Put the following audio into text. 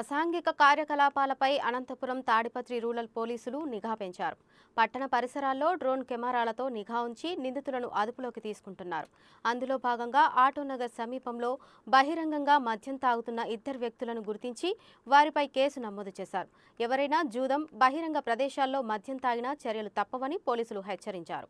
అసాంఘిక కార్యకలాపాలపై అనంతపురం తాడిపత్రి రూరల్ పోలీసులు నిఘా పెంచారు. పట్టణ పరిసరాల్లో డ్రోన్ కెమెరాలతో నిఘా ఉంచి నిందితులను అదుపులోకి తీసుకుంటున్నారు. అందులో భాగంగా ఆటోనగర్ సమీపంలో బహిరంగంగా మద్యం తాగుతున్న ఇద్దరు వ్యక్తులను గుర్తించి వారిపై కేసు నమోదు చేశారు. ఎవరైనా జూదం, బహిరంగ ప్రదేశాల్లో మద్యం తాగినా చర్యలు తప్పవని పోలీసులు హెచ్చరించారు.